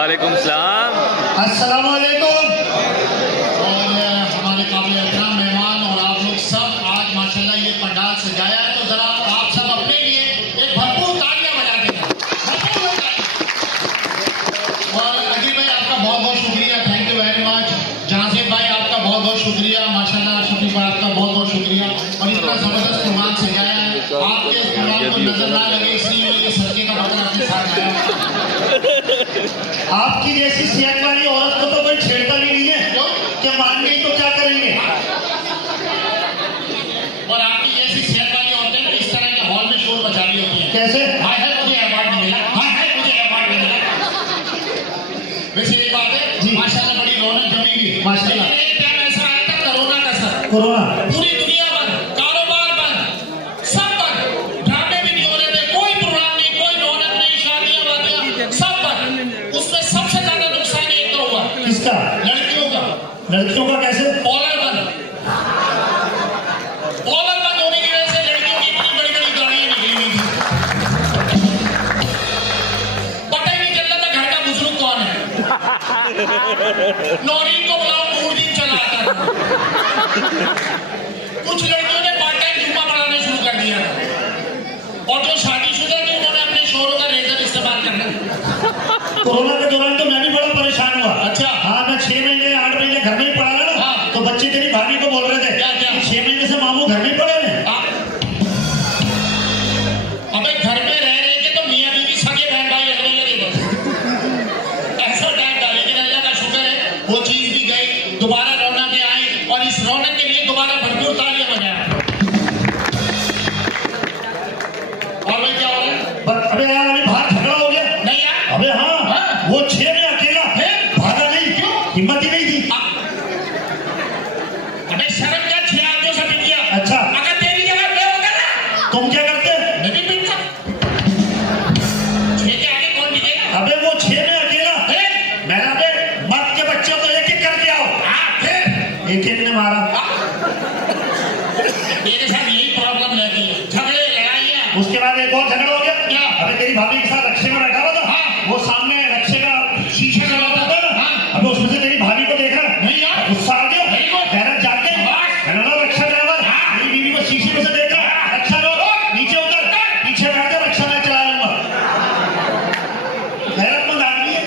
वालेकुम सलाम। अस्सलाम वालेकुम। और हमारे काबिल एहतराम मेहमान और आप लोग सब आज माशाल्लाह ये पंडाल सजाया है, तो जरा आप सब अपने लिए एक भरपूर तालियां बजा देंगे। और अजीब भाई आपका बहुत बहुत शुक्रिया, थैंक यू वेरी मच। जहांसेब भाई आपका बहुत बहुत शुक्रिया, माशाल्लाह शफीक भाई आपका बहुत बहुत शुक्रिया। और इतना जबरदस्त प्रोग्राम सजाया है, आपके इस प्रोग्राम को नजर ना लगे इसलिए ये सदके का बर्तन अपने साथ लाया। आपकी जैसी सेहत वाली औरत को तो कोई छेड़ता भी नहीं है, कि मान गई तो क्या करेंगे। और आपकी जैसी सेहत वाली औरतें इस तरह के हॉल में शोर मचा रही होती हैं। कैसे? हाय हाय मुझे अवार्ड नहीं मिला, हाय हाय मुझे अवार्ड नहीं मिला। वैसे एक बात है जी, माशाल्लाह बड़ी रौनक जमी हुई माशाल्लाह। लेकिन एक टाइम ऐसा आया था कोरोना का सर, कोरोना पूरी दुनिया बंद, कारोबार बंद, सब बंद, ड्रामे भी नहीं हो रहे थे, कोई प्रोग्राम नहीं, कोई रौनक नहीं, शादियां वादियां सब बंद। उसमें सबसे ज्यादा नुकसान एक तो हुआ, किसका? लड़कियों का। लड़कियों का कैसे? पॉलर बंद। पॉलर बंद होने की वजह से लड़कियों की इतनी बड़ी बड़ी गाड़ियां निकली हुई थी, पता ही नहीं चल रहा था घर का बुजुर्ग कौन है। नौरीन को बुलाओ, 2 दिन चला आता था। कुछ लड़कियों ने पार्ट टाइम जुम्मा पढ़ाना शुरू कर दिया था, और जो शादीशुदा थी उन्होंने अपने शोरों का रेजर इस्तेमाल करना। कोरोना के दौरान तो मैं भी बड़ा परेशान हुआ। अच्छा? हाँ, मैं 6 महीने 8 महीने घर में ही पढ़ा ना। हाँ। तो बच्चे तेरी भाभी को बोल रहे थे क्या क्या 6 महीने से मामू घर में ही पढ़े हैं। अबे घर में रह रहे थे तो मियाँ बीवी सगे बहन भाई लगने लगे बस। ऐसा टाइम था, लेकिन अल्लाह का शुक्र है वो चीज भी गई, दोबारा रौनकें आई, और इस रौनक के लिए दोबारा भरपूर तालियां बजाया। और भाई क्या हो रहा है? अबे यार अभी बाहर झगड़ा हो गया। नहीं यार। अबे हाँ, वो 6 में अकेला भागा नहीं, क्यों? हिम्मत ही नहीं थी। अबे शर्म क्या, 6 आदमियों से पिट गया। अच्छा, अगर तेरी जगह मैं होगा ना, तुम क्या करते? मैं भी पिटता। 6 के आगे कौन पिटेगा? अबे वो 6 में अकेला है, मैंने अबे मर्द के बच्चों को एक एक करके आओ। हाँ, फिर एक एक ने मारा। मेरे साथ यही प्रॉब्लम रहती है, झगड़े लड़ाइयाँ। उसके बाद एक और झगड़ा हो गया। क्या? अबे तेरी भाभी के साथ रक्षे में बैठा हुआ था। हाँ। वो सामने रक्षे का शीशा लगा हुआ था ना। हाँ। अबे उसमें से तेरी भाभी को देखा नहीं यार, गुस्सा आ गया, गैरत जाग गई। मैंने बोला रक्षा ड्राइवर, मेरी बीवी को शीशे में से देखा, रक्षा रो, नीचे उतर, पीछे बैठ कर रक्षा मैं चला लूंगा। गैरतमंद आदमी है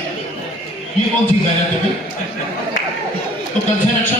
ये। कौन सी गैरत है भाई? तो कल से रक्षा